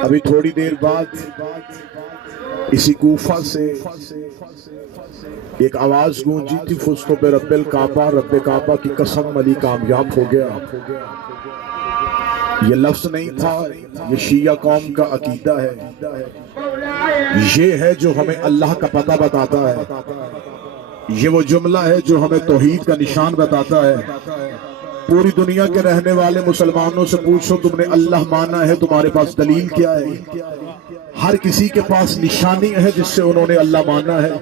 अभी थोड़ी देर बाद इसी कूफा से एक आवाज गूंजी थी, फुस्तों पे रब्बिल काबा, रब्बे काबा की कसम अली कामयाब हो गया। ये लफ्ज नहीं था, ये शिया कौम का अकीदा है। ये है जो हमें अल्लाह का पता बताता है। ये वो जुमला है जो हमें तौहीद का निशान बताता है। पूरी दुनिया के रहने वाले मुसलमानों से पूछो, तुमने अल्लाह माना है, तुम्हारे पास दलील क्या है? हर किसी के पास निशानी है जिससे उन्होंने अल्लाह माना है।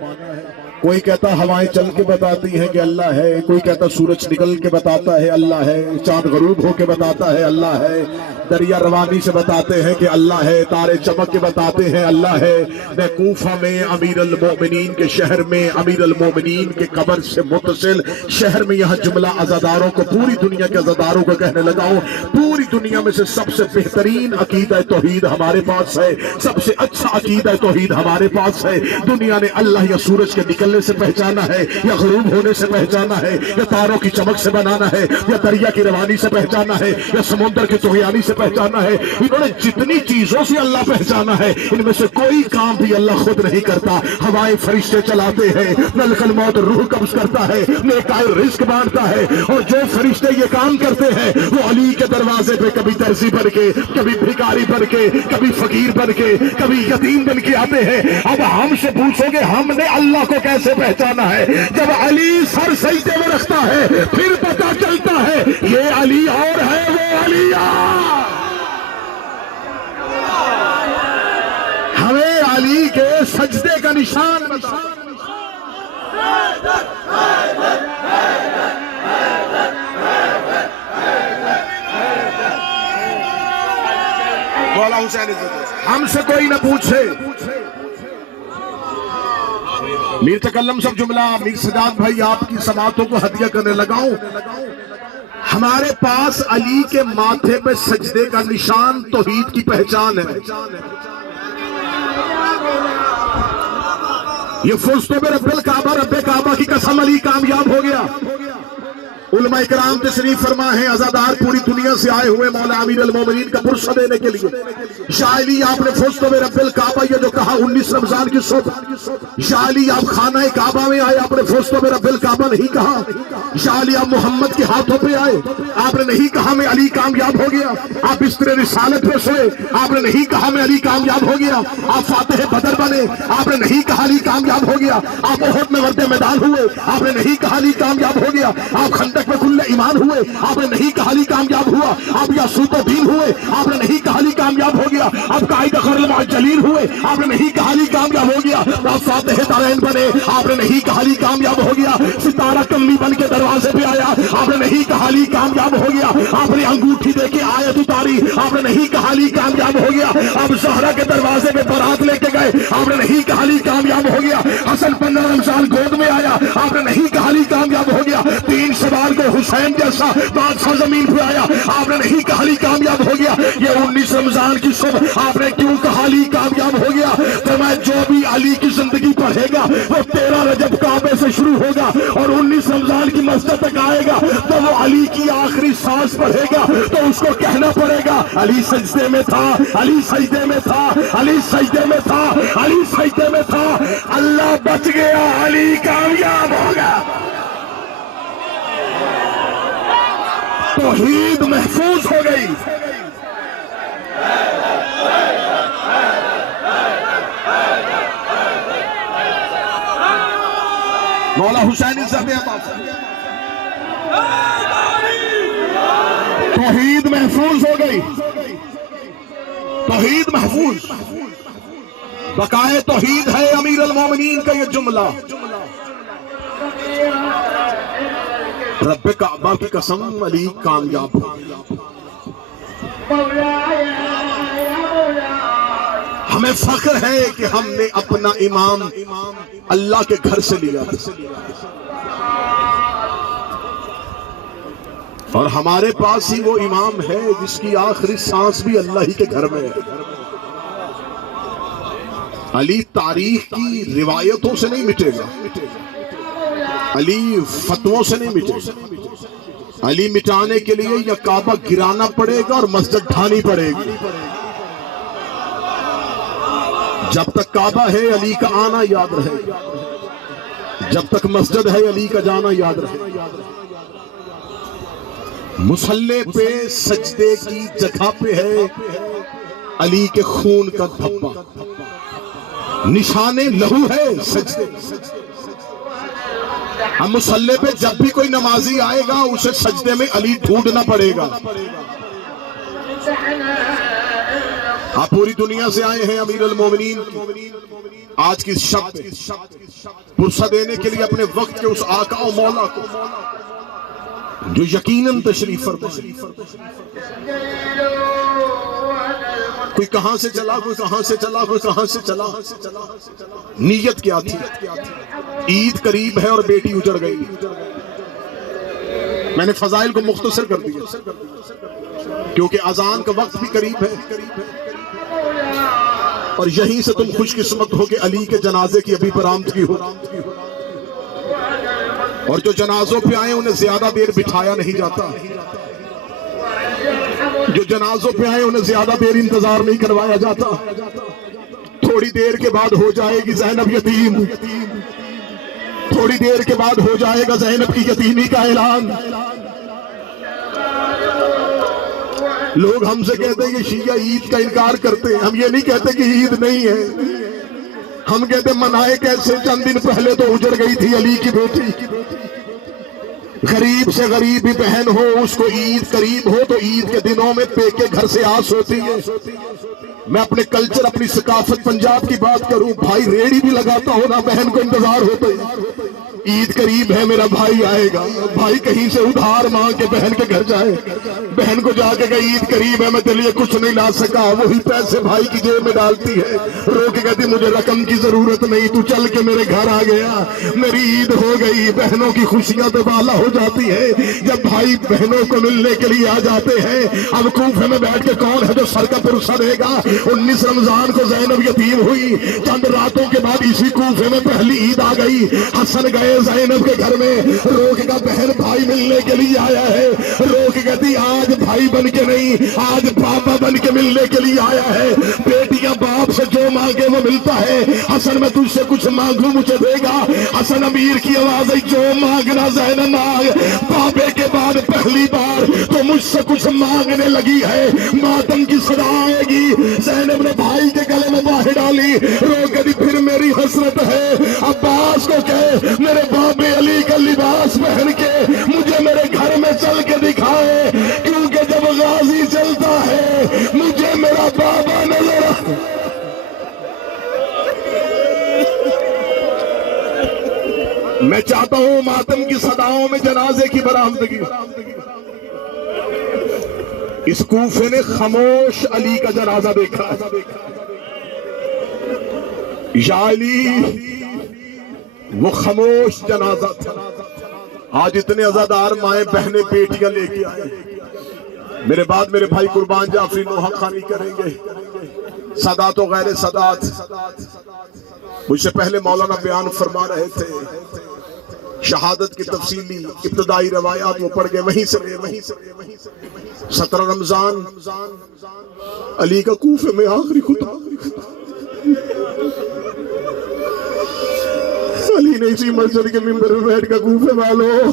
कोई कहता हवाएं चल के बताती हैं कि अल्लाह है, कोई कहता सूरज निकल के बताता है अल्लाह है, चांद गरूब होके बताता है अल्लाह है, दरिया रवानी से बताते हैं कि अल्लाह है, तारे चमक के बताते हैं अल्लाह है। मैं कूफा में अमीर अल मोमिनीन के शहर में, अमीर अल मोमिनीन के कब्र से मुतसिल शहर में यह जुमला अज़ादारों को, पूरी दुनिया के अज़ादारों को कहने लगा हूं, पूरी दुनिया में से सबसे बेहतरीन अकीदा तौहीद हमारे पास है, सबसे अच्छा अकीदा तौहीद हमारे पास है। दुनिया ने अल्लाह या सूरज के निकलने से पहचाना है, या गरूब होने से पहचाना है, या तारों की चमक से बनाना है, या दरिया की रवानी से पहचाना है, या समुद्र की तुग़यानी से पहचाना है। इन्होंने जितनी चीजों से अल्लाह पहचाना है, इनमें से कोई काम भी अल्लाह खुद नहीं करता। हवाएं फरिश्ते चलाते हैं, मलकुल मौत रूह कब्ज करता है, नेकाए रिस्क बांटता है, और जो फरिश्ते ये काम करते हैं वो अली के दरवाजे पे कभी दर्जी बन के, कभी भिखारी बन के, कभी फकीर बन के, कभी यतीम बन के आते हैं। अब हमसे पूछोगे हमने अल्लाह को कैसे पहचाना है? जब अली सर सजदे में रखता है फिर पता चलता है ये अली और है वो अलिया। हमें अली के सजदे का निशान हमसे कोई ना पूछे। मीर तकल्लम सब जुमला मीर सदात भाई आपकी समातों को हदिया करने लगाऊं। हमारे पास अली के माथे पे सजदे का निशान तौहीद की पहचान है। ये फुस्तों पे रब्बिल काबा, रब्बे काबा की कसम अली कामयाब हो गया। उलमा इकराम तशरीफ फरमा है, अज़ादार पूरी दुनिया से आए हुए मौला अमीर अल मोमिनीन का पुरस्कार देने के लिए। शायली आपने फुस्तों में रब्बिल काबा ये जो कहा 19 रमजान की सुबह, शायली आप खाना काबा में आए, आपने फुस्तों में रब्बिल काबा नहीं कहा। शायली आप मोहम्मद के हाथों पे आए, आपने नहीं कहा मैं अली कामयाब हो गया। आप बिस्तर रिसालत पे सोए, आपने नहीं कहा मैं अली कामयाब हो गया। आप फातिह बदर बने, आपने नहीं कहा अली कामयाब हो गया। आप उहद में वर्दे मैदान हुए, आपने नहीं कहा अली कामयाब हो गया। आप खंदक में कुल्ले ईमान हुए, आपने नहीं कहा अली कामयाब हुआ। आप यासूतुद्दीन हुए, आपने नहीं कहा अली कामयाब हो गया। आप कायदा खरल जलील हुए, आपने नहीं कहा अली कामयाब हो गया। आप फातिह तारैन बने, आपने नहीं कहा अली कामयाब हो गया। सितारा कम्मी बन के दरवाजे पे आया, आपने नहीं कहा अली कामयाब हो गया। आपने अंगूठी देके आयत उतारी, आपने नहीं कहा अली कामयाब हो गया। आप ज़हरा के दरवाजे पे बारात लेके गए, आपने नहीं कहा अली कामयाब हो गया। हसन 15 रमजान गोद में आया, आपने नहीं कहा अली कामयाब हो गया। 3 शवाल को हुसैन जैसा बादशाह जमीन पे आया, आपने नहीं कहा अली कामयाब हो गया। ये 19 रमजान की सुबह आपने क्यों कहा अली कामयाब हो गया? तो मैं जो भी अली की जिंदगी पढ़ेगा वो 13 रजब काबे से शुरू होगा और 19 रमजान की मस्जिद तक आएगा, तो वो अली की आखिरी सांस पढ़ेगा तो उसको कहना पड़ेगा अली सजदे में था, अली सजदे में था, अली सजदे में था, अली सजदे में था। अल्लाह बच गया, अली कामयाब हो गया। तौहीद महफूज हो गई। मौला हुसैन तौहीद महफूज हो गई। तौहीद महफूज, बकाए तौहीद है अमीर अल मोमिनीन का ये जुमला। रब्बे काबा की कसम अली कामयाब हो गया। हमें फख्र है कि हमने अपना इमाम अल्लाह के घर से लिया और हमारे पास ही वो इमाम है जिसकी आखिरी सांस भी अल्लाह ही के घर में है। अली तारीख की रिवायतों से नहीं मिटेगा, अली फतवों से नहीं मिटेगा। अली मिटाने के लिए या काबा गिराना पड़ेगा और मस्जिद ढानी पड़ेगी। जब तक काबा है अली का आना याद रहेगा, जब तक मस्जिद है अली का जाना याद रहेगा। मुसल्ले पे सजदे की जगह पे है अली के खून का धब्बा, निशाने लहू है सजदे। हम मुसल्ले पे जब भी कोई नमाजी आएगा उसे सजदे में अली ढूंढना पड़ेगा। आप पूरी दुनिया से आए हैं अमीरुल मोमिनीन आज की शब पुरसा देने के लिए अपने वक्त के उस आका और मौला को जो यकीनन तशरीफ फरमाए। कोई कहां से चला, कोई कहां से चला, कोई कहां से चला। नीयत क्या थी? ईद करीब है और बेटी उजड़ गई। मैंने फजाइल को मुख्तसर कर दिया क्योंकि अजान का वक्त भी करीब है और यहीं से तुम खुशकिस्मत हो कि अली के जनाजे की अभी बरामदगी हो। और जो जनाजों पे आए उन्हें ज्यादा देर बिठाया नहीं जाता, जो जनाजों पे आए उन्हें ज्यादा देर इंतजार नहीं करवाया जाता। थोड़ी देर के बाद हो जाएगी ज़ैनब यतीम, थोड़ी देर के बाद हो जाएगा ज़ैनब की यतीमी का ऐलान। लोग हमसे कहते हैं कि शिया ईद का इनकार करते हैं। हम ये नहीं कहते कि ईद नहीं है, हम कहते मनाए कैसे। चंद दिन पहले तो उजड़ गई थी अली की बेटी। गरीब से गरीब भी बहन हो, उसको ईद करीब हो तो ईद के दिनों में पेके घर से आस होती है। मैं अपने कल्चर, अपनी सकाफत पंजाब की बात करूं, भाई रेडी भी लगाता हो ना, बहन को इंतजार होता है। ईद करीब है, मेरा भाई आएगा, भाई कहीं से उधार मांग के बहन के घर जाए, बहन को जाके कहा ईद करीब है मैं तेरे लिए कुछ नहीं ला सका, वही पैसे भाई की जेब में डालती है, रो के कहती मुझे रकम की जरूरत नहीं, तू चल के मेरे घर आ गया, मेरी ईद हो गई। बहनों की खुशियां तो बाला हो जाती है जब भाई बहनों को मिलने के लिए आ जाते हैं। अब कूफे में बैठ के कौन है जो सर का पुरसा देगा? 19 रमजान को ज़ैनब यतीम हुई, चंद रातों के बाद इसी कूफे में पहली ईद आ गई। हसन गए ज़ैनब के घर में, रोक का बहन भाई मिलने के लिए आया है, रोक कहती आज भाई बन के नहीं, आज बाबा बन के मिलने के लिए आया है। बेटियां बाप से जो मांगे वो मिलता है। हसन मैं तुझसे कुछ मांगू मुझे देगा? हसन अमीर की आवाज है, जो मांगना ज़ैनब मांग। बाबे के बाद पहली बार तो मुझसे कुछ मांगने लगी है, मातम की सदा आएगी। ज़ैनब ने भाई के गले में बाहें डाली, रोक कहती फिर मेरी हसरत है, अब्बास को कहे मेरे बाबे अली का लिबास पहन के मुझे मेरे घर में चल के दिखाए, क्योंकि जब गाजी चलता है मुझे मेरा बाबा नजर आता। मैं चाहता हूं मातम की सदाओं में जनाजे की बरामदगी। इस कूफे ने खामोश अली का जनाजा देखा। या अली वो खामोश जनाजा था। आज इतने अज़ादार माए बहने बेटियां लेके आए। मेरे बाद मेरे भाई कुर्बान जाफरी नोहा खानी करेंगे, सदात और गैर सदात। मुझसे पहले मौलाना बयान फरमा रहे थे, शहादत की तफसीली इब्तदाई रवायात वो पढ़ गए, वहीं से 17 रमजान अली का कूफे में आखिरी खुतबा। अली ने इसी मस्जिद के मिंबर में बैठ कर कूफे वालों,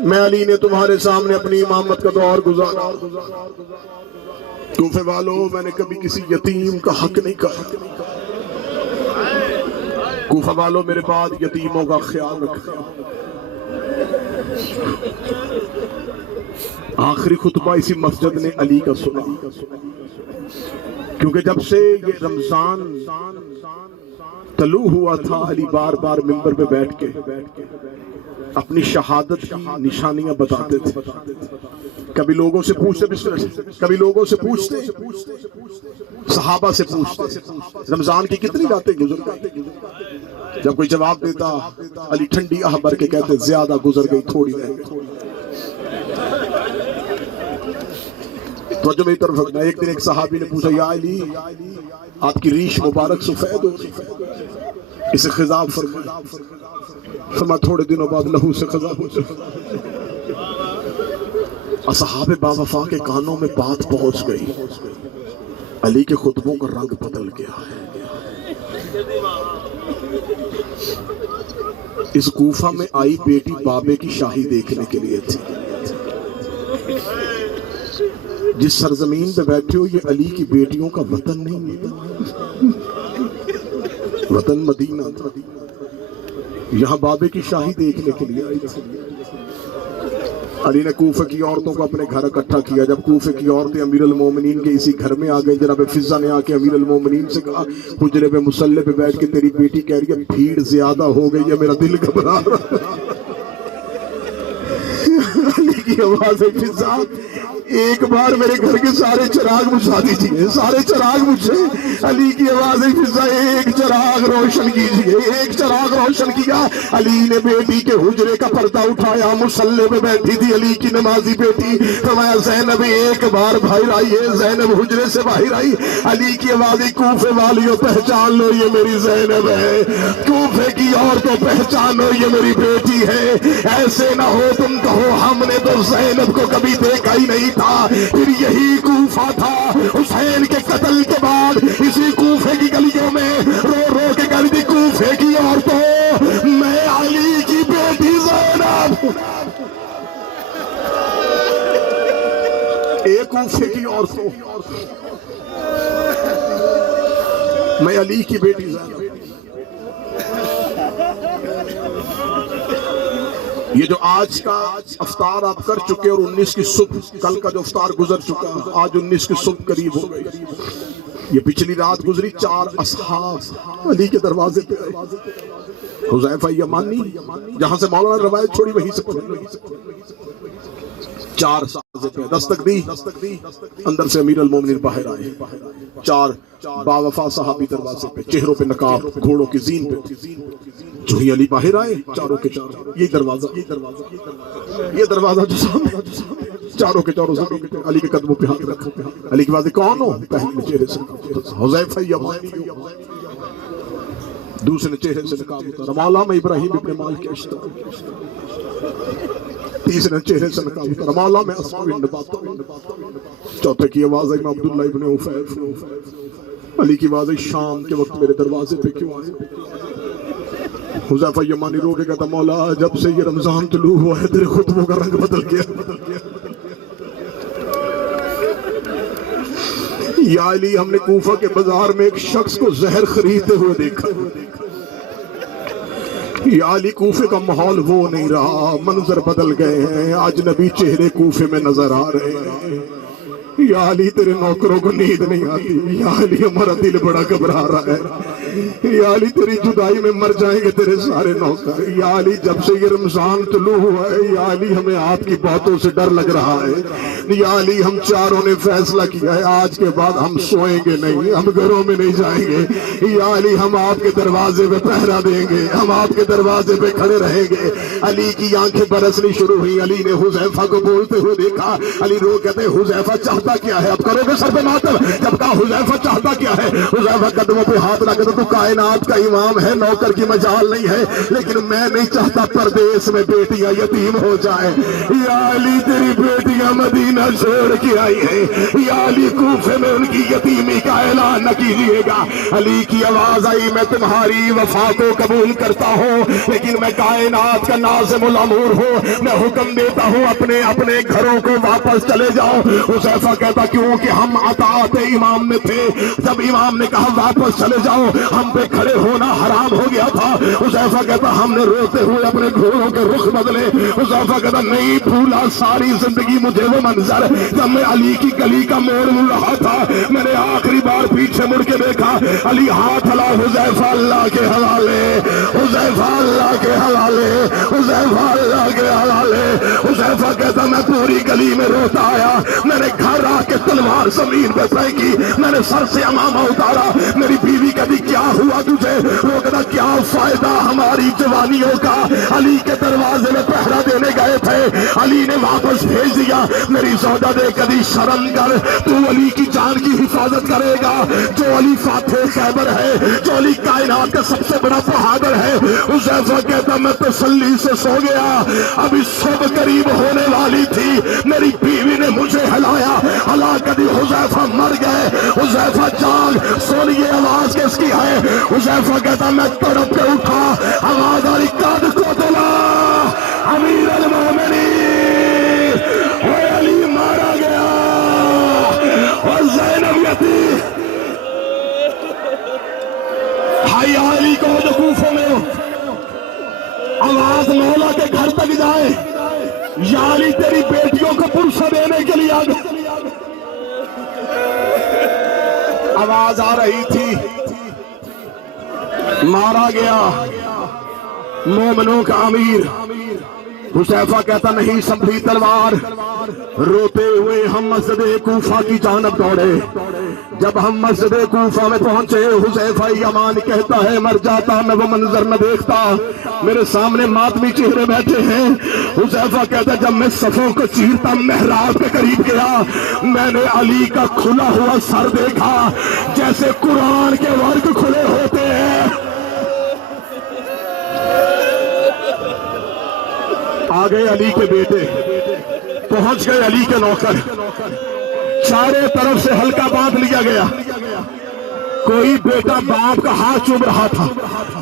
मैं अली ने तुम्हारे सामने अपनी इमामत का दौर गुजारा। कूफे वालों, मैंने कभी किसी यतीम का हक नहीं कहा। कूफा वालों, मेरे बाद यतीमों का ख्याल रखा। आखिरी खुतबा इसी मस्जिद ने अली का सुना, क्योंकि जब से ये रमजान तलू हुआ था, अली बार बार मिंबर पे बैठ के अपनी शहादत की निशानियां बताते थे। कभी लोगों से पूछते, कभी लोगों से पूछते, सहाबा से पूछते रमजान की कितनी रातें गुजर गई। जब कोई जवाब देता, अली ठंडी आह भर के कहते ज्यादा गुजर गई, थोड़ी रह गई। तो जो मेरी तरफ रखना, एक दिन एक सहाबी ने पूछा, या अली आपकी रीश मुबारक सफेद हो, इसे खिजाब फरमा। थोड़े दिनों बाद लहू से खिजाब हो जाए। असहाबे बावफा के कानों में बात पहुंच गई, अली के खुतबों का रंग बदल गया है। इस कूफा में आई बेटी बाबे की शाही देखने के लिए थी। जिस सरजमीन पे बैठे हो ये अली की बेटियों का वतन नहीं है, वतन मदीना था। यहाँ बाबे की शाही देखने के लिए आई थी। अली ने कूफे की औरतों को अपने घर इकट्ठा किया। जब कूफे की औरतें अमीर अल मोमिनीन के इसी घर में आ गई, जनाब फिजा ने आके अमीर अल मोमिनीन से कहा, हुजरे पे मुसल्ले पे बैठ के तेरी बेटी कह रही है भीड़ ज्यादा हो गई है, मेरा दिल घबरा रहा है। अली की आवाज है, फिजा एक बार मेरे घर के सारे चिराग बुझा दीजिए, सारे चिराग बुझे। अली की आवाज है, फिजा एक चिराग रोशन कीजिए। एक चिराग रोशन किया। अली ने बेटी के हुजरे का पर्दा उठाया, मुसल्ले पे बैठी थी अली की नमाजी बेटी। फरमाया ज़ैनब एक बार बाहर आई है। ज़ैनब हुजरे से बाहर आई। अली की आवाज है, कूफे वालियों पहचान लो ये मेरी ज़ैनब है, कूफे की और तो पहचानो ये मेरी बेटी है। ऐसे ना हो तुम कहो हमने तो ज़ैनब को कभी देखा ही नहीं था। फिर यही कूफा था हुसैन के कत्ल के बाद, इसी कूफे की गलियों में रो रो के कर दी कूफे की औरतों, मैं अली की बेटी ज़ैनब। एक कूफे की औरतों, मैं अली की बेटी ज़ैनब। ये जो आज का अफ्तार आप कर चुके और 19 की सुबह, कल का जो अफ्तार गुजर चुका, आज 19 की सुबह करीब हो गई। ये पिछली रात गुजरी, 4 असहाब अली के दरवाजे पे आए। हुज़ैफा यमानी, जहां से मौलाना रवायत छोड़ी वहीं से पढ़ी। 4 साजे पे दस्तक दी, अंदर से अमीर अल मोमिनीन बाहर आए। 4 बावफा सहाबी दरवाजे पे, चेहरों पे नकाब, घोड़ों की जीन पे। जो ही अली बाहर आए, चारों के चारों, ये दरवाजा जो सामने, चारों के चारों अली के कदमों पे हाथ रखा। अली की बात, कौन हो? पहले चेहरे से हुज़ैफा यमानी, दूसरे चेहरे से नकाब उतारा, मौला मैं इब्राहिम इब्न मालिक अश्तरी, तीसरे चेहरे से नकाब उतारा, मौला मैं अस्मा बिन नबात, चौथे की आवाज आई, मैं अब्दुल्लाह इब्न उफैर। अली की आवाज आई, शाम के वक्त मेरे दरवाजे पे क्यों आए? हुज़ैफा यमानी रो के कहता, मौला जब से ये रमजान तुलू हुआ है तेरे खुतबों का रंग बदल गया। या अली, हमने कूफा के बाजार में एक शख्स को जहर खरीदते हुए देखा। या अली, कूफे का माहौल वो नहीं रहा, मंजर बदल गए हैं, आज नबी चेहरे कूफे में नजर आ रहे हैं। या अली, तेरे नौकरों को नींद नहीं आती। या अली, हमारा दिल बड़ा घबरा रहा है। या अली, तेरी जुदाई में मर जाएंगे तेरे सारे नौकर। या अली, जब से ये रमजान तुलू हुआ है, या अली हमें आपकी बातों से डर लग रहा है। या अली, हम चारों ने फैसला किया है आज के बाद हम सोएंगे नहीं, हम घरों में नहीं जाएंगे। या अली, हम आपके दरवाजे पे पहरा देंगे, हम आपके दरवाजे पे खड़े रहेंगे। अली की आंखें बरसनी शुरू हुई। अली ने हुज़ैफा को बोलते हुए देखा। अली रो कहते, हुज़ैफा चाहता क्या है? अब करोगे सर पे मातम? जब कहा हुज़ैफा चाहता क्या है? हुज़ैफा कदमों पे हाथ रखा, तो तू कायनात का इमाम है, नौकर की मजाल नहीं है, लेकिन मैं नहीं चाहता परदेश में बेटियां यतीम हो जाए। या अली, तेरी बेटियां मदीना छोड़ के आई है। या अली, कूफे में उनकी यतीमी का ऐलान न कीजिएगा। अली की आवाज आई, मैं तुम्हारी वफा को कबूल करता हूँ, लेकिन मैं कायनात का नाज़िमुल अमूर हूँ। मैं हुक्म देता हूँ अपने अपने घरों को वापस चले जाओ। हुज़ैफा कहता, क्योंकि हम अताअत इमाम में थे। जब इमाम ने कहा वापस चले जाओ, हम पे खड़े होना हराम हो गया था। हुज़ैफा कहता, हमने रोते हुए अपने घोड़ों के रुख बदले। हुज़ैफा कहता, नहीं भूला सारी जिंदगी मुझे वो मंजर, जब मैं अली की गली का मोड़ मुड़ रहा था, मैंने आखिरी बार पीछे मुड़ के देखा, अली हाथ हला, हुज़ैफा अल्लाह के हवाले, हुज़ैफा अल्लाह के हवाले, हुज़ैफा अल्लाह के हवाले। हुज़ैफा कहता, मैं पूरी गली में रोता आया, मैंने घर आके तलवार जमीन पे फेंकी, मैंने सर से अमामा उतारा। मेरी बीवी कहती क्या हुआ तुझे? वो कहता क्या फायदा हमारी जवानियों का, अली के दरवाजे में पहरा देने गए थे, अली ने वापस भेज दिया। मेरी सौदा दे कभी शर्म कर, तू अली की जान की हिफाजत करेगा। जो अली फाते खैबर है, जो अली कायनात का सबसे बड़ा बहादुर है। हुज़ैफा कहता मैं तसल्ली से सो गया, अभी सब करीब होने वाली थी, मेरी बीवी ने मुझे हिलाया, हलाकत हुज़ैफा मर गए। हुज़ैफा जाग, सोनिए आवाज किसकी है? हुज़ैफा कहता मैं तड़प के उठा, आवाज आ रही कद को तला अमीर अल मोमिनीन, अली मारा गया और ज़ैनब यती हाय अली को कूफे में आवाज मौला के घर तक जाए, यानी तेरी बेटियों को पुरसा देने के लिए आवाज आ रही थी। मारा गया मोमिनों का अमीर। हुज़ैफा कहता नहीं संभली तलवार, रोते हुए हम मस्जिद कूफा की जानब दौड़े। जब हम मस्जिद कूफा में पहुंचे, हुज़ैफा यमान कहता है मर जाता मैं वो मंजर न देखता, मेरे सामने मातमी चेहरे बैठे हैं। हुज़ैफा कहता जब मैं सफों को चीरता मेहराब के करीब गया, मैंने अली का खुला हुआ सर देखा, जैसे कुरान के वर्ग खुले होते हैं। आ गए अली के बेटे, पहुंच गए अली के नौकर, चारों तरफ से हल्का बांध लिया गया। कोई बेटा बाप का हाथ चूम रहा था,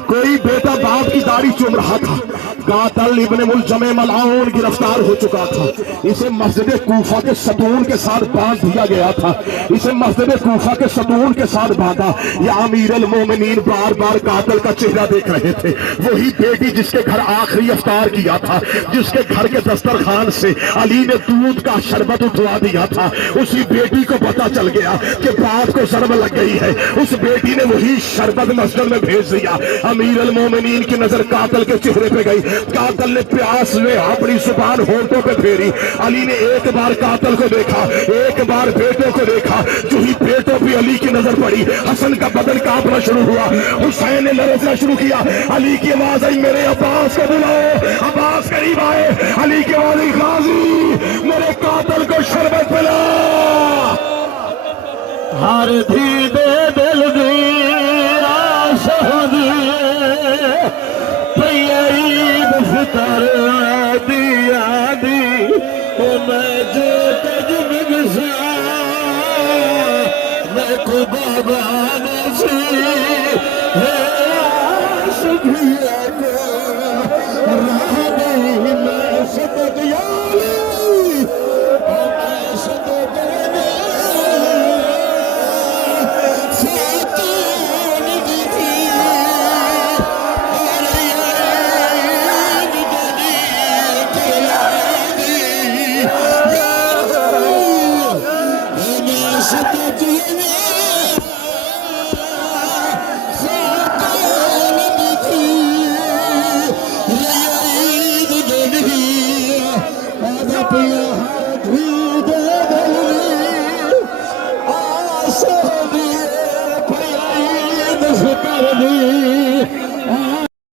कोई बेटा बाप की दाढ़ी चूम रहा था। कातल इब्ने मुलजम मलऊन गिरफ्तार हो चुका था, इसे मस्जिद कूफा के सतून के साथ बांध दिया गया था, इसे मस्जिद कूफा के सतून के साथ बांधा। या अमीर अल मोमिनीन बार बार कातल का चेहरा देख रहे थे, वही बेटी जिसके घर आखिरी अफ्तार किया था, जिसके घर के दस्तरखान से अली ने दूध का शरबत उठवा दिया था, उसी बेटी को पता चल गया कि बाप को शर्म लग गई है। उस बेटी ने वही शरबत मस्जिद में भेज दिया। अमीर अल मोमिनीन की नजर कातल के चेहरे पे गई, कातल ने प्यास में अपनी जुबान होंठों पे फेरी। अली ने एक बार कातल को देखा, एक बार बेटों को देखा, जो ही बेटों पे अली की नजर पड़ी, हसन का बदन कांपना शुरू हुआ, हुसैन ने लड़ना शुरू किया। अली की आवाज आई मेरे अब्बास को बुलाओ, अब्बास करीब आए। अली की आवाज आई गाजी मेरे कातल को शरबत पिला। हर धी दे दिल दी आस होंदी ईद फितर दिया दी, मैं जो तज मिगसा मैं को बाबा नसी है सुखिया को राह नहीं मैं सदक याली मैं सदक कर दी।